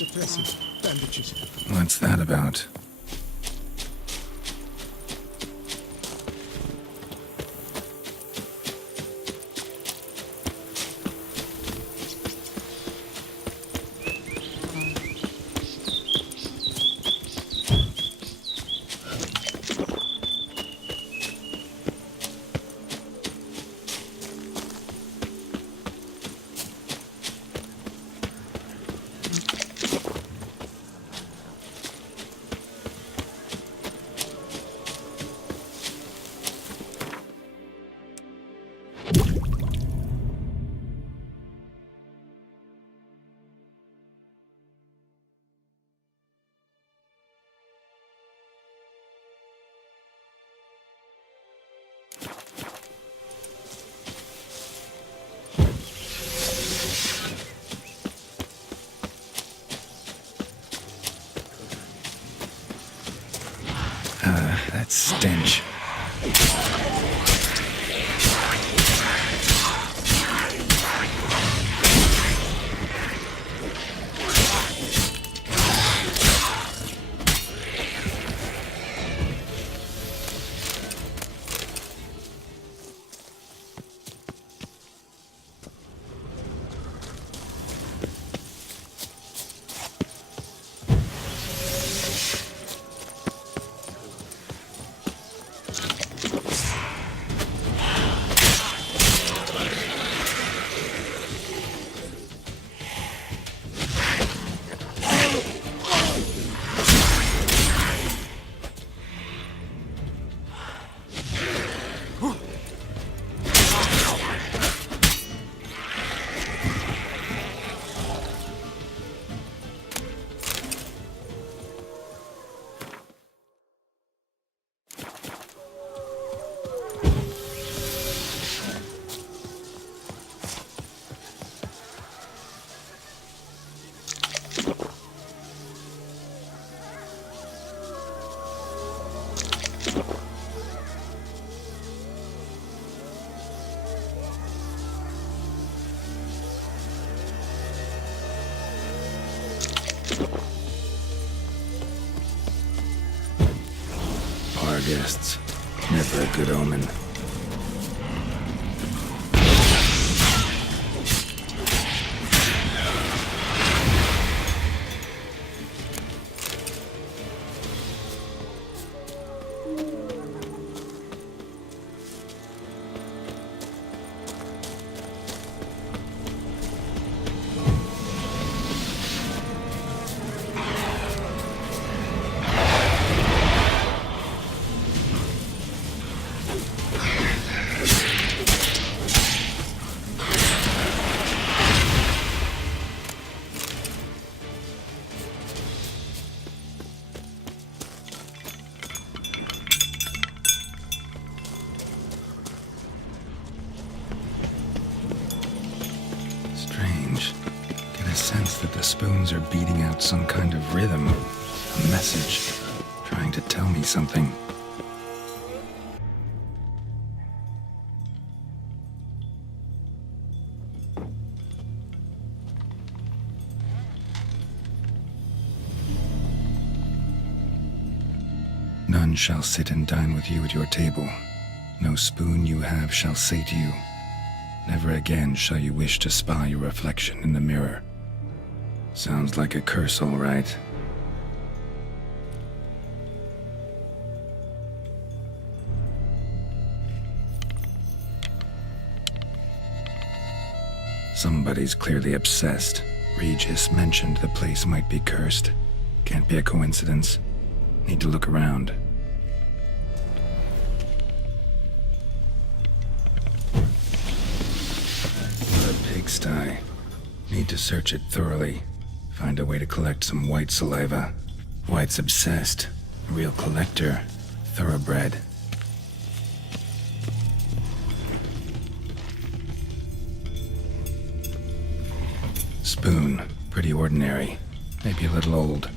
What's that about? That stench. Guests. Never a good omen. Sense that the spoons are beating out some kind of rhythm, a message, trying to tell me something. None shall sit and dine with you at your table. No spoon you have shall sate you. Never again shall you wish to spy your reflection in the mirror. Sounds like a curse, all right. Somebody's clearly obsessed. Regis mentioned the place might be cursed. Can't be a coincidence. Need to look around. What a pigsty. Need to search it thoroughly. Find a way to collect some white saliva. White's obsessed. Real collector. Thoroughbred. Spoon. Pretty ordinary. Maybe a little old.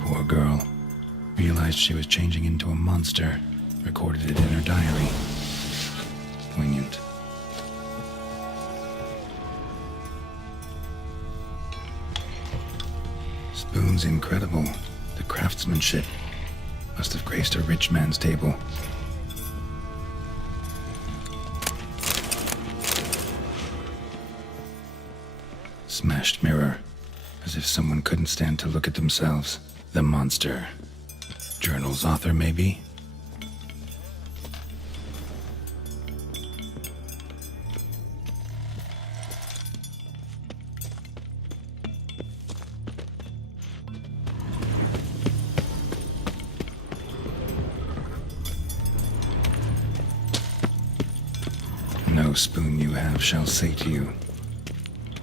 Poor girl. Realized she was changing into a monster. Recorded it in her diary. Poignant. Spoon's incredible. The craftsmanship must have graced a rich man's table. Smashed mirror. As if someone couldn't stand to look at themselves. The monster. Journal's author, maybe? No spoon you have shall say to you.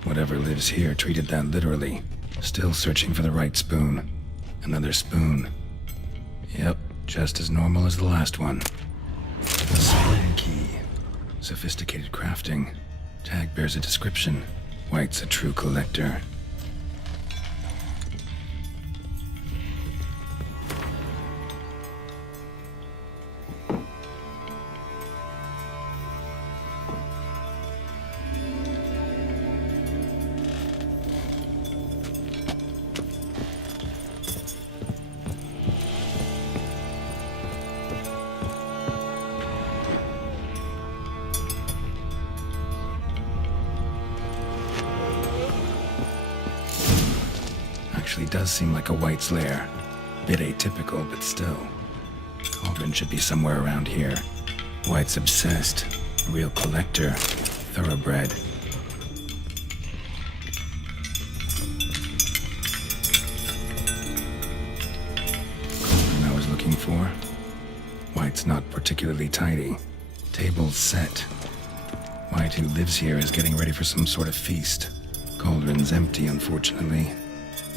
Whatever lives here treated that literally. Still searching for the right spoon. Another spoon. Yep, just as normal as the last one. The spoon key. Sophisticated crafting. Tag bears a description. White's a true collector. Actually does seem like a White's lair. Bit atypical, but still. Cauldron should be somewhere around here. White's obsessed. A real collector. Thoroughbred. Cauldron I was looking for. White's not particularly tidy. Table's set. White, who lives here, is getting ready for some sort of feast. Cauldron's empty, unfortunately.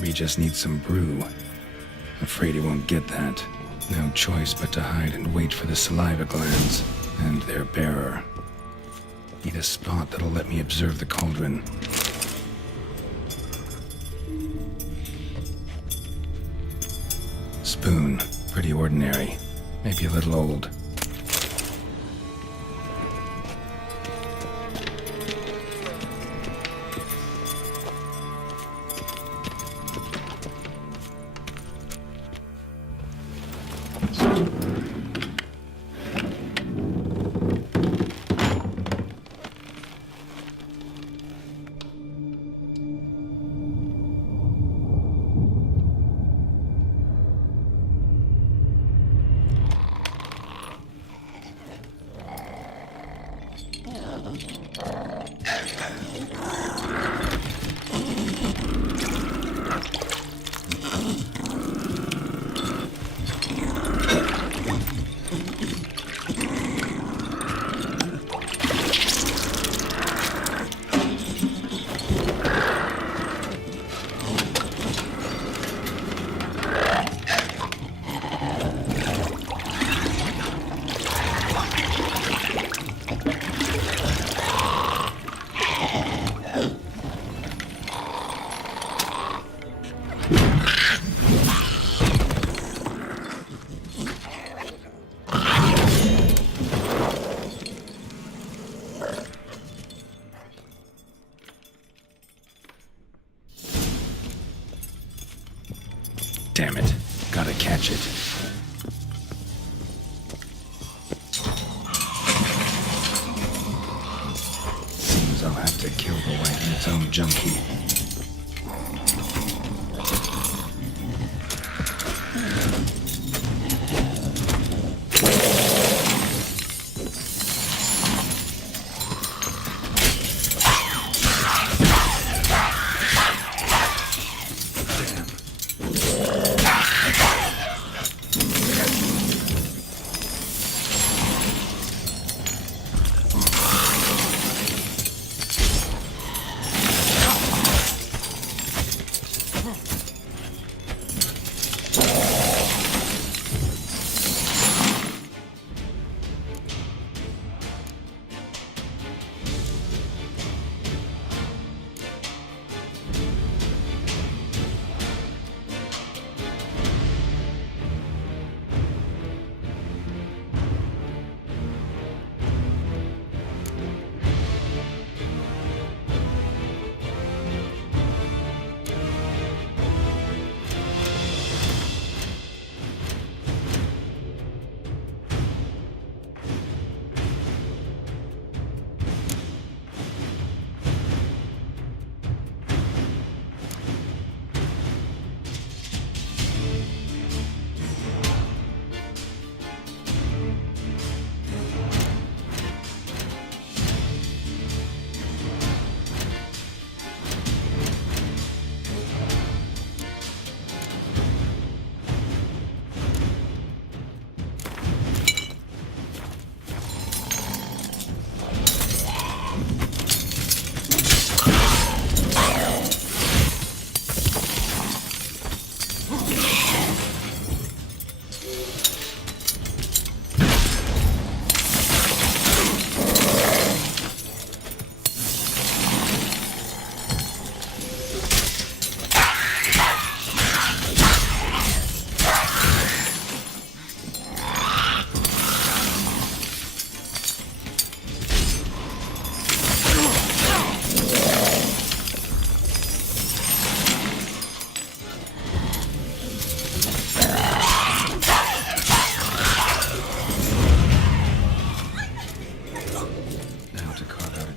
Regis needs some brew. Afraid he won't get that. No choice but to hide and wait for the saliva glands and their bearer. Need a spot that'll let me observe the cauldron. Spoon. Pretty ordinary. Maybe a little old. hatchet. Seems I'll have to kill the white in its own junkie.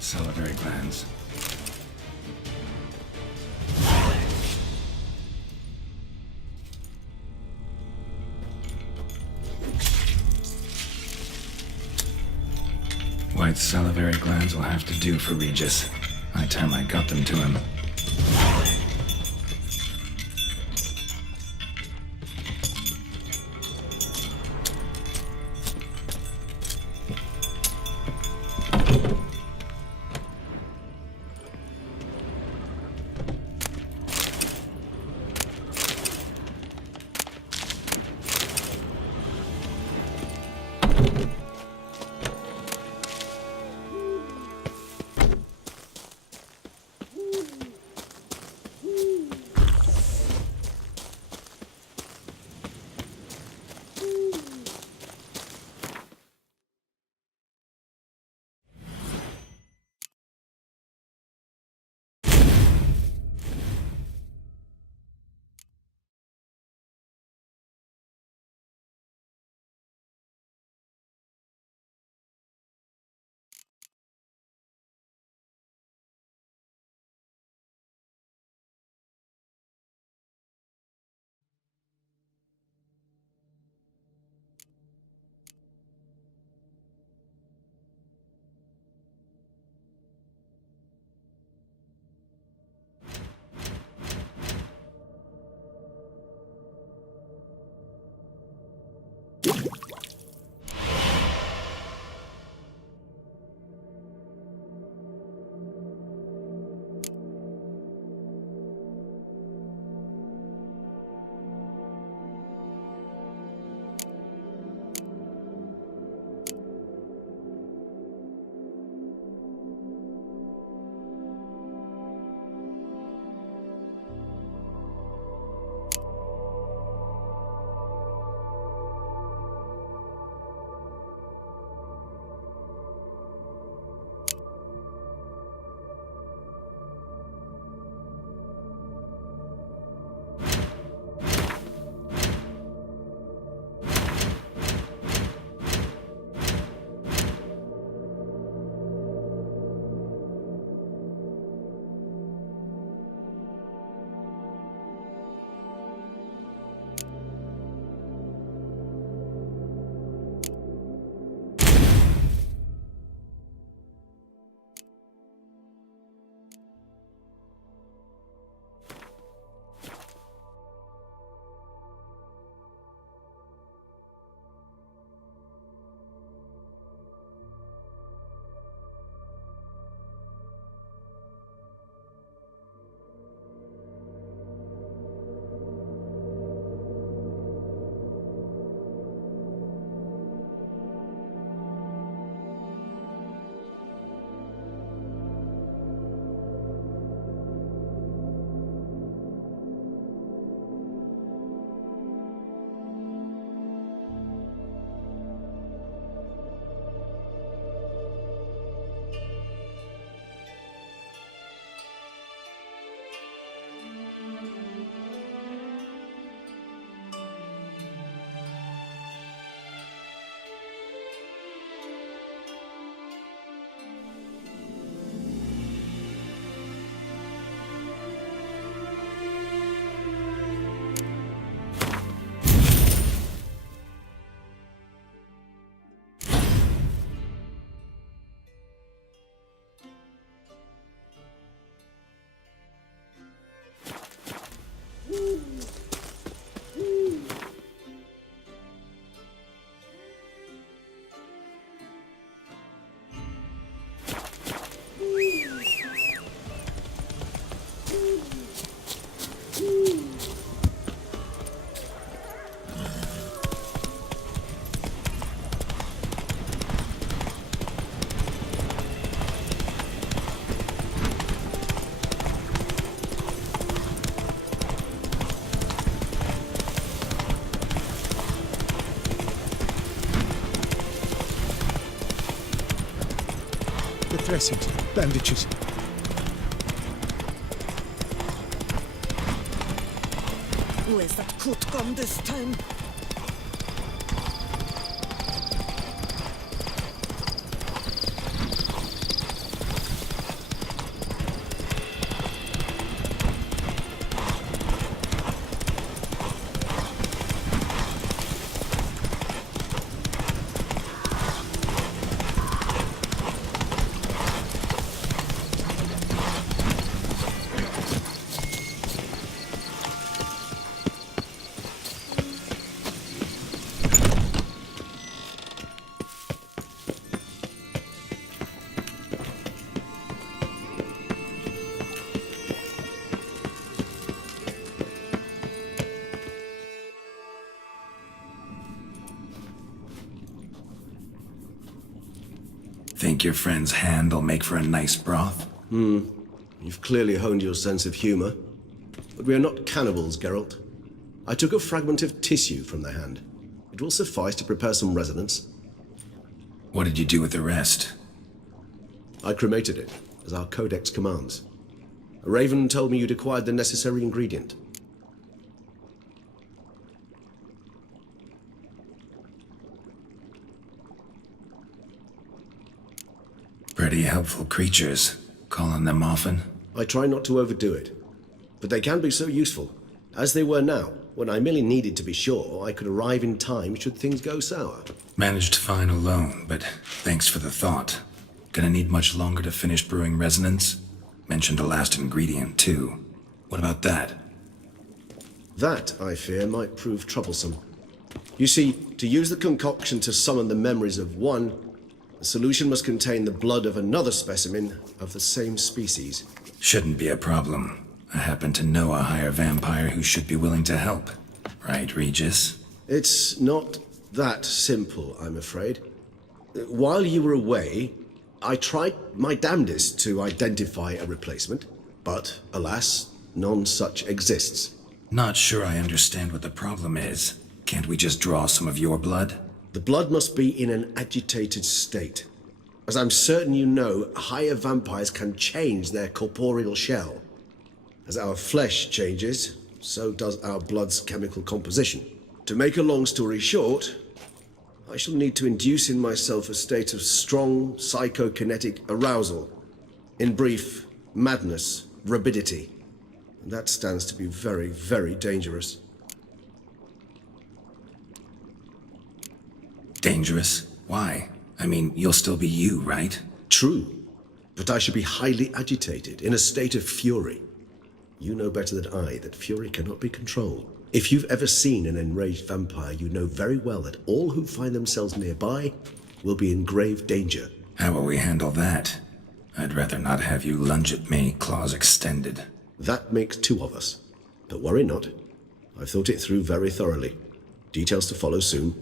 Salivary glands. White salivary glands will have to do for Regis. By the time I got them to him. Dressings, bandages. Where's that coot gone this time? Think your friend's hand will make for a nice broth? You've clearly honed your sense of humor. But we are not cannibals, Geralt. I took a fragment of tissue from the hand. It will suffice to prepare some resonance. What did you do with the rest? I cremated it, as our codex commands. A raven told me you'd acquired the necessary ingredient. Pretty helpful creatures. Call on them often? I try not to overdo it, but they can be so useful, as they were now, when I merely needed to be sure I could arrive in time should things go sour. Managed fine alone, but thanks for the thought. Gonna need much longer to finish brewing resonance? Mentioned a last ingredient, too. What about that? That, I fear, might prove troublesome. You see, to use the concoction to summon the memories of one, the solution must contain the blood of another specimen of the same species. Shouldn't be a problem. I happen to know a higher vampire who should be willing to help. Right, Regis? It's not that simple, I'm afraid. While you were away, I tried my damnedest to identify a replacement, but alas, none such exists. Not sure I understand what the problem is. Can't we just draw some of your blood? The blood must be in an agitated state. As I'm certain you know, higher vampires can change their corporeal shell. As our flesh changes, so does our blood's chemical composition. To make a long story short, I shall need to induce in myself a state of strong psychokinetic arousal. In brief, madness, rabidity. And that stands to be very, very dangerous. Dangerous? Why? I mean, you'll still be you, right? True, but I should be highly agitated, in a state of fury. You know better than I that fury cannot be controlled. If you've ever seen an enraged vampire, you know very well that all who find themselves nearby will be in grave danger. How will we handle that? I'd rather not have you lunge at me, claws extended. That makes two of us. But worry not. I've thought it through very thoroughly. Details to follow soon.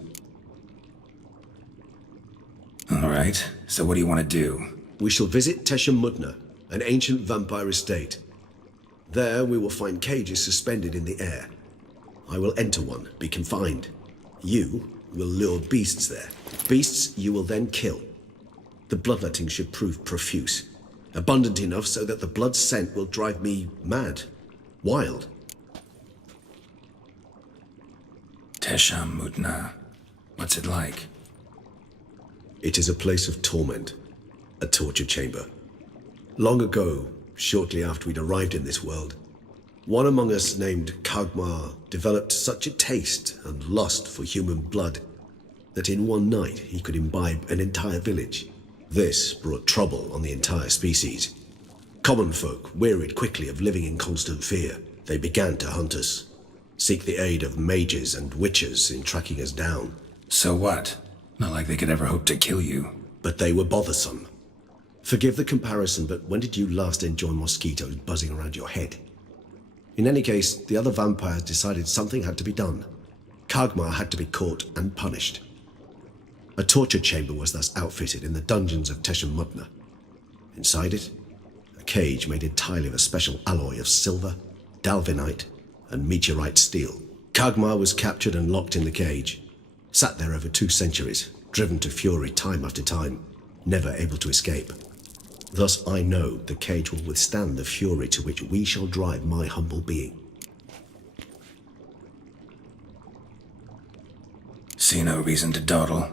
All right, so what do you want to do? We shall visit Teshem Mudna, an ancient vampire estate. There we will find cages suspended in the air. I will enter one, be confined. You will lure beasts there. Beasts you will then kill. The bloodletting should prove profuse. Abundant enough so that the blood scent will drive me mad. Wild. Teshem Mudna. What's it like? It is a place of torment. A torture chamber. Long ago, shortly after we'd arrived in this world, one among us named Kagmar developed such a taste and lust for human blood that in one night he could imbibe an entire village. This brought trouble on the entire species. Common folk wearied quickly of living in constant fear. They began to hunt us, seek the aid of mages and witches in tracking us down. So what? Not like they could ever hope to kill you. But they were bothersome. Forgive the comparison, but when did you last enjoy mosquitoes buzzing around your head? In any case, the other vampires decided something had to be done. Kagmar had to be caught and punished. A torture chamber was thus outfitted in the dungeons of Teshem Mudna. Inside it, a cage made entirely of a special alloy of silver, dalvinite, and meteorite steel. Kagmar was captured and locked in the cage. Sat there over 2 centuries, driven to fury time after time, never able to escape. Thus I know the cage will withstand the fury to which we shall drive my humble being. See no reason to dawdle.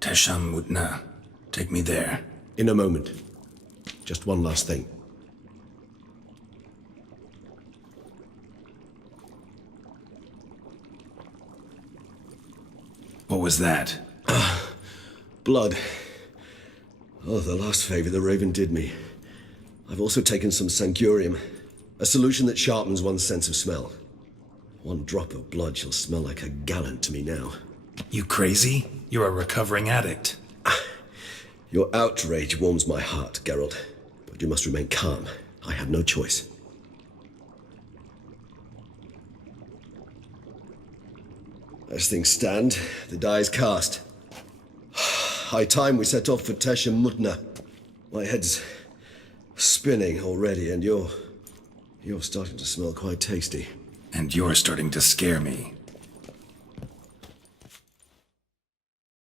Tesham Mutna. Take me there. In a moment. Just one last thing. What was that? Blood. Oh, the last favor the Raven did me. I've also taken some Sangurium, a solution that sharpens one's sense of smell. One drop of blood shall smell like a gallon to me now. You crazy? You're a recovering addict. Your outrage warms my heart, Geralt. But you must remain calm. I have no choice. As things stand, the die is cast. High time we set off for Teshem Mutna. My head's spinning already, and you're starting to smell quite tasty. And you're starting to scare me.